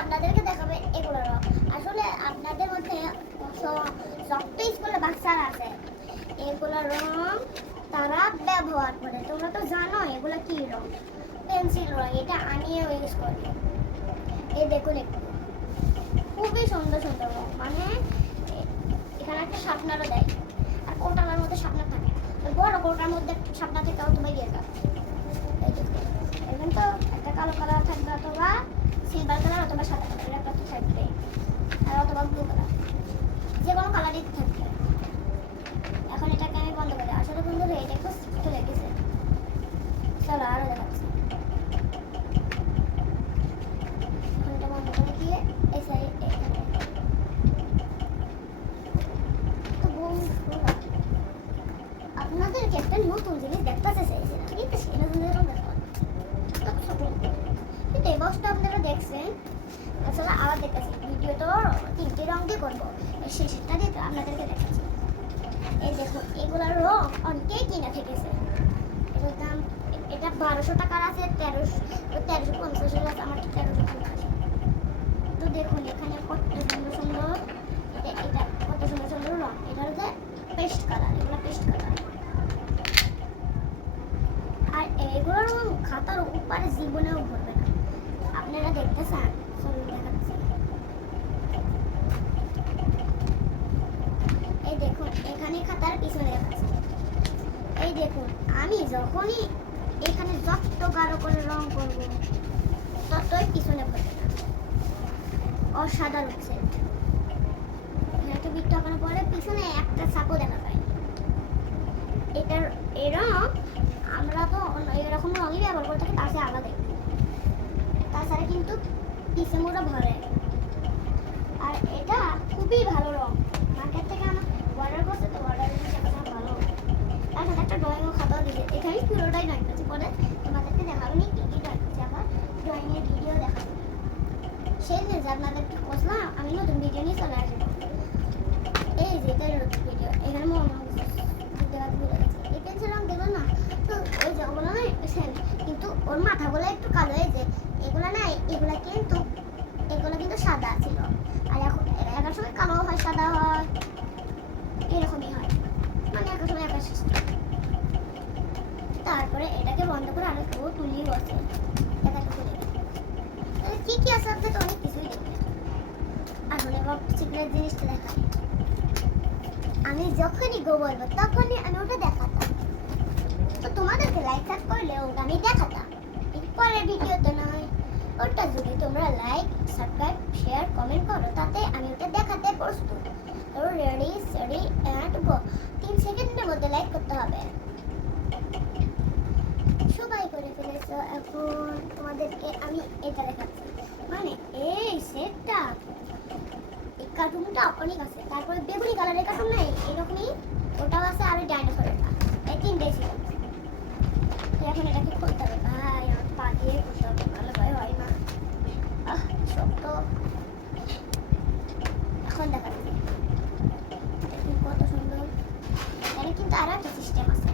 আপনাদেরকে দেখাবে এগুলো রং। আসলে আপনাদের মধ্যে যত স্কুলে বাচ্চারা আছে এগুলো রং তারা ব্যবহার করে। তোমরা তো জানো এগুলো কি রং, পেন্সিল রং। এটা আমিও ইউজ করি। এই দেখুন একটু খুবই সুন্দর সুন্দর রং, মানে এখানে একটা শার্পনারও দেয়। আর কোটার মধ্যে শার্পনার থাকে, বড় কোটার মধ্যে শার্পনার থেকে অথবা ইয়ে থাকে। এই দেখুন এখানে তো একটা কালো কালার থাকবে, অথবা সিলভার কালার, অথবা সাদা কালার একটা তো থাকবে, আর অথবা ব্লু কালার, যে কোনো কালারই থাকবে। এখন এটাকে আমি বন্ধ করে, আসলে বন্ধুরা এটা একটু চলে গেছে। চলো আরো দেখাচ্ছি। এখন এটা বন্ধ করে দিয়ে এই সাইড আপনাদেরকে একটা নতুন জিনিস দেখাতে চাইছিলাম, কিন্তু সেটা কিন্তু এই বক্সটা আপনারা দেখছেন। আসলে আবার দেখতেছি ভিডিও তো 3টে রং দিয়ে করবো, শেষটা দিয়ে আপনাদেরকে দেখাচ্ছি। এই দেখুন এগুলোর রং অনেকেই কিনা থেকেছে। এটার দাম, এটা 1200 টাকার আছে, 1350 আছে, আমার 1350। তো দেখুন এখানে কত সুন্দর সুন্দর, এটা কত সুন্দর সুন্দর রং। এটা হচ্ছে পেস্ট কালার, এগুলো পেস্ট কালার। আর এগুলোর রং খাতার উপরে জীবনেও ভরবে না। আপনারা দেখতে চান, চলুন দেখাচ্ছি। এই দেখুন এখানে খাতার পিছনে দেখাচ্ছি। এই দেখুন আমি যখনই এখানে যত গাঢ় করে রং করব ততই পিছনে ভরবে না। অসাধারণ সেট। এখানে একটা বিট টাকানো পরে পিছনে একটা ছাপও দেখা যায়। এটার এই রং আমরা তো এরকম রঙই ব্যবহার করে থাকি, তার চেয়ে আলাদা। তাছাড়া কিন্তু পিছনে ভরে। আর এটা খুবই ভালো রং, মার্কেট থেকে আমার অর্ডার করছে, তো অর্ডার ভালো। তার সাথে একটা ড্রয়িংও খাতাও দিয়েছে। এখানে পুরোটাই ড্রয়িং করছি, পরে তোমাদেরকে দেখাবো নি কি কি ড্রয়িং করছি, আবার ড্রয়িংয়ের ভিডিও দেখাবো। সেই দিন আপনাদেরকে বসলাম আমি নতুন ভিডিও নিয়ে চলে আসবো। এই যে এটাই নতুন ভিডিও। এখানে এই পেন্সিল রং দেবো না, তো ওই যে ওগুলো না সেম, কিন্তু ওর মাথাগুলো একটু কালো। এই যে এগুলো না, এগুলো কিন্তু সাদা ছিল, আর এখন একার সময় কালো হয়, সাদা হয়, এরকমই হয়, মানে একার সময় একার সিস্টেম। তারপরে এটাকে বন্ধ করে আরো কেউ তুলিও আছে, এটাকে তুলে কি কি আছে আপনাকে অনেক কিছুই দেখবে। আসলে সিক্রেট জিনিসটা দেখা, আমি যখনই গো বলবো তখনই আমি ওটা দেখাতাম। তো তোমাদেরকে লাইক করলে ওটা আমি দেখাতাম, পরের ভিডিওতে নয়। ওটা যদি তোমরা লাইক, সাবস্ক্রাইব, শেয়ার, কমেন্ট করো, তাতে আমি ওটা দেখাতে প্রস্তুত। তো রেডি স্টাডি এন্ড গো। 3 সেকেন্ডের মধ্যে লাইক করতে হবে। সবাই করে ফেলেছো। এখন তোমাদেরকে আমি এটা দেখাচ্ছি, মানে এই সেটটা, এই কার্টুনটা অনেক আছে। তারপরে বেগুনি কালারের কার্টুন নাই এরকমই, ওটাও আছে, আর ডাইনোসরেরটা। এই 3টে ছিল। এখন এটাকে খুলতে হবে। ভাই আমার পা দিয়ে খুলতে হবে, ভালো ভাই হয় না, শক্ত। এখন দেখাচ্ছি কত সুন্দর। এখানে কিন্তু আরো একটা সিস্টেম আছে,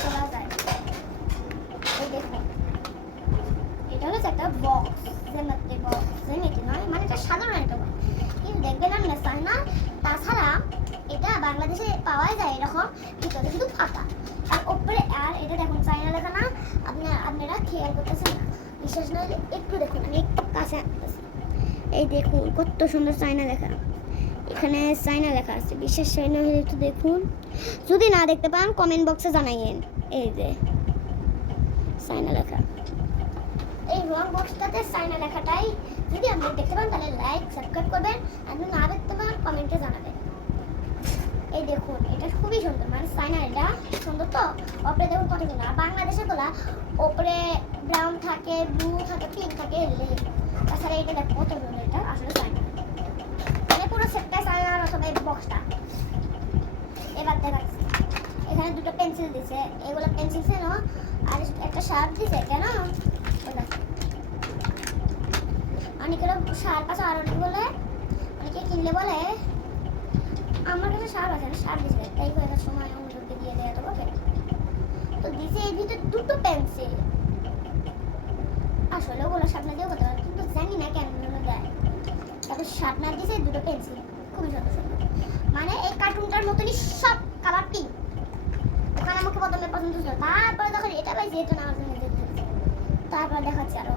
খোলা যায়। এই দেখুন এটা হচ্ছে একটা বক্স, যেমনি নয়, মানে এটা সাধারণ একটা বক্স, কিন্তু দেখবেন না চায় না। তাছাড়া এটা বাংলাদেশে পাওয়া যায় এরকম, ভিতরে শুধু ফাঁকা, আর উপরে। আর এটা দেখুন চায়না লেখা না, আপনারা খেয়াল করতেছেন না, বিশেষ নয় একটু দেখুন, আমি একটু কাছে আনতেছি। এই দেখুন কত সুন্দর চায়না লেখা, এখানে চায়না লেখা আছে। বিশেষ চায়না হলে একটু দেখুন, যদি না দেখতে পান কমেন্ট বক্সে জানাইয়েন। এই যে চায়না লেখা, এই রং বক্সটাতে চায়না লেখাটাই যদি আপনি দেখতে পান তাহলে লাইক, সাবস্ক্রাইব করবেন, আর যদি না দেখতে পান কমেন্টে জানাবেন। এই দেখুন এটা খুবই সুন্দর, মানে চায়না এটা সুন্দর। তো ওপরে দেখুন কত সুন্দর। আর বাংলাদেশে গুলা ওপরে ব্রাউন থাকে, ব্লু থাকে, পিঙ্ক থাকে, তাছাড়া এটা দেখো কত সুন্দর। এটা আসলে চায়না, মানে পুরো সেটটা চায়না, অথবা বক্সটা। এবার দেখাচ্ছি, এখানে দুটো পেন্সিল দিছে, এগুলো পেন্সিল ছিল, আর একটা শার্প দিছে। কেন অনেকের শার্প আছে, আর অনেক বলে, অনেকে কিনলে বলে আমার কাছে শার্প আছে না, শার্প দিছে, তাই কয়েকটা সময় অন্যকে দিয়ে দেয়। তো ওকে, তো দিছে এর ভিতরে দুটো পেন্সিল। আসলে ওগুলো সামনে দিয়েও করতে পারে, কিন্তু জানি না কেন দেয়। তারপর শার্পনার দিয়েছে, দুটো পেন্সিল, খুবই সুন্দর সুন্দর। মানে এই কার্টুনটার মতনই সব কালার পিঙ্ক। ওখানে আমাকে প্রথমে পছন্দ ছিল, তারপরে যখন এটা পাইছি এটা আমার জন্য দেখতে। তারপর দেখাচ্ছি আরো,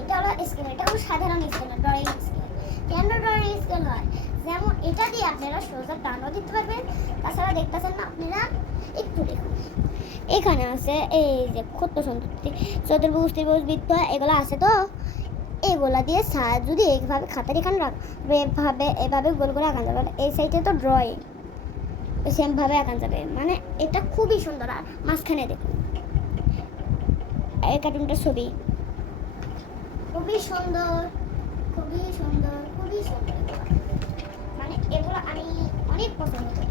এটা হলো স্কেল, এটা হলো সাধারণ স্কেল, ড্রয়িং স্কেল। কেন ড্রয়িং স্কেল হয়? যেমন এটা দিয়ে আপনারা সোজা টানও দিতে পারবেন। তাছাড়া দেখতেছেন না আপনারা, একটু দেখুন এখানে আছে এই যে কত সুন্দর চতুর্ভুজ ত্রিভুজ বৃত্ত এগুলো আছে। তো এগুলা দিয়ে যদি এইভাবে খাতার এখানে এভাবে গোল করে আঁকানো যাবে। এই সাইডে তো ড্রয়িং সেমভাবে আঁকানো যাবে। মানে এটা খুবই সুন্দর। আর মাঝখানে দেখুন এই কার্টুনটার ছবি, খুবই সুন্দর, খুবই সুন্দর, খুবই সুন্দর। মানে এগুলো আমি অনেক পছন্দ করি,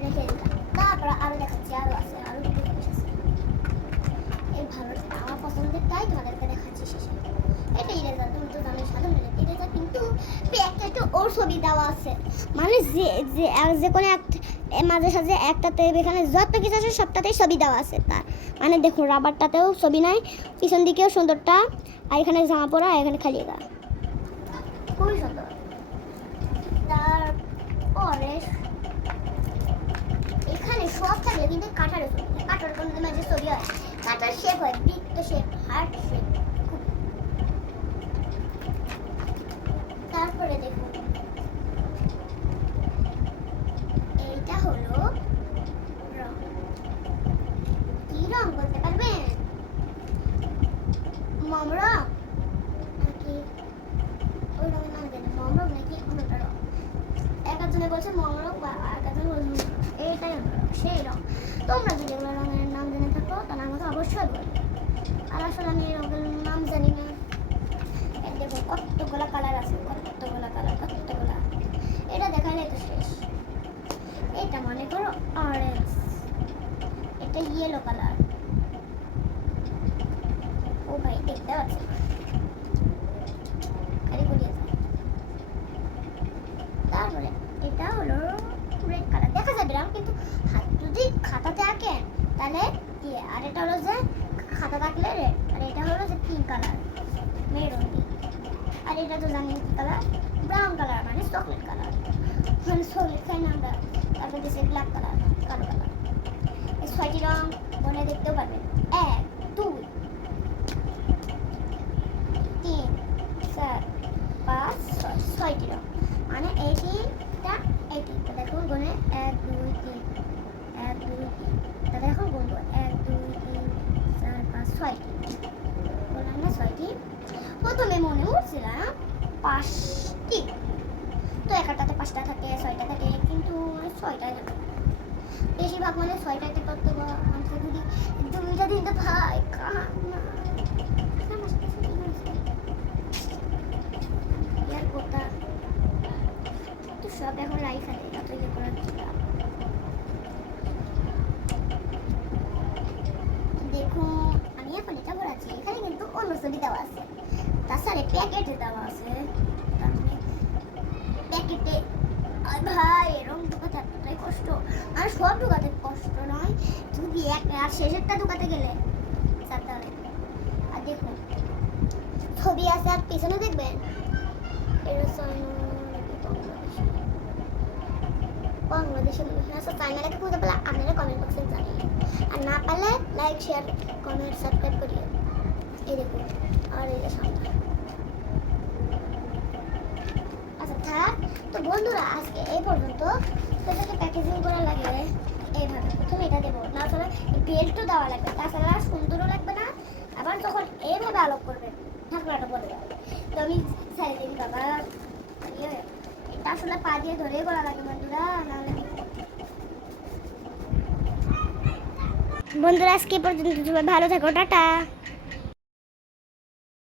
রেখে দিলাম। তারপর আরো দেখাচ্ছি, আরো আছে, আরো দুটো জিনিস আছে। এই ভালো আমার পছন্দের তাই তোমাদেরকে দেখাচ্ছি শেষে। এটা ইরেজার, তুমি তো জানো সাধারণ ইরেজার, কিন্তু একটা ওর ছবি দেওয়া আছে। মানে যে কোনো মাঝে সাঝে একটাতে এখানে যত কিছু আছে সবটাতেই ছবি দেওয়া আছে তার। মানে দেখুন রাবারটাতেও ছবি নাই, পিছন দিকেও সুন্দরটা, আর এখানে জামা পরা, এখানে খালি গা, খুবই সুন্দর। তারপরে এখানে সব থাকলে কিন্তু কাটার কোনো মাঝে ছবি হয়, কাটার শেপ হয়, বৃত্ত শেপ, হার্ট শেপ। তারপরে দেখুন এইটা হলো রং। কি রং বলতে পারবেন? মম রং নাকি ওই রঙের নাম জানি, মম রং নাকি অন্যটা রং। একজনে বলছে মম রং, বা একজন বলছে এইটাই সেই রং। তোমরা যদি এগুলো রঙের নাম জেনে থাকো তাহলে আমাকে অবশ্যই বলবে। আর আসলে আমি এই রঙের নাম জানি না। দেখো কতগুলো কালার আছে, কতগুলো কালার, কতগুলো। এটা দেখালে তো শেষ। এটা মনে করো অরেঞ্জ, এটা ইয়েলো কালার। ও ভাই দেখতে পাচ্ছি তারপরে এটা হলো রেড কালার, দেখা যাবে না কিন্তু যদি খাতাতে আঁকেন তাহলে ইয়ে। আর এটা হলো যে খাতা থাকলে রেড, আর এটা হলো যে পিঙ্ক কালার, মেরুন। আর এটা তো জানি কি কালার, ব্রাউন কালার, মানে চকলেট কালার, মানে চকলেট খাই না আমরা। তারপর দিচ্ছে ব্ল্যাক কালার, কালো কালার। এই 6টি রং মনে দেখতেও পারবেন। 1 2 3 4 5 6টি রং। মানে এইটা দেখুন গুনে 1 2 3 1 2 3। তাহলে এখন গুনবো 1 2 3 4 5 6টি। বললাম না 6টি। প্রথমে মনে হচ্ছিলাম 5টি, তো একটাতে 5টা থাকে, 6টা থাকে, কিন্তু 6টাই থাকে বেশিরভাগ। মানে 6টাতে কত যদি 2টা দিনটা ভাই কান্না ইয়ার কোথা তো সব এখন লাইফ আছে, এত ইয়ে করার দেখুন। আমি এখন এটা করাচ্ছি, এখানে কিন্তু অন্য ছবি দেওয়া আছে, তাছাড়া প্যাকেটে দেওয়া আছে। প্যাকেটে ভাই এরকম ঢুকাতে এতটাই কষ্ট। আর সব ঢুকাতে কষ্ট নয়, যদি আর শেষেরটা ঢুকাতে গেলে চাপতে হবে। আর দেখুন ছবি আছে, আর পিছনে দেখবেন বাংলাদেশের চাইনা লেখা খুঁজে পেলে আপনারা কমেন্ট বক্সে জানিয়ে, আর না পারলে লাইক শেয়ার কমেন্ট সাবস্ক্রাইব করিয়ে। এই দেখুন আর এই সামনে। আচ্ছা থাক, তো বন্ধুরা আজকে এই পর্যন্ত। সেটাকে প্যাকেজিং করা লাগবে এইভাবে। প্রথমে এটা দেবো, তাছাড়া বেল্টও দেওয়া লাগবে, তাছাড়া সুন্দরও লাগবে না। আবার যখন এইভাবে আলোক করবে ঢাকনাটা পড়ে যাবে। তো আমি ছাড়িয়ে দিই বাবা, এটা আসলে পা দিয়ে ধরেই করা লাগে বন্ধুরা, নাহলে বন্ধুরা আজকে পর্যন্ত ভালো থাকো, টাটা।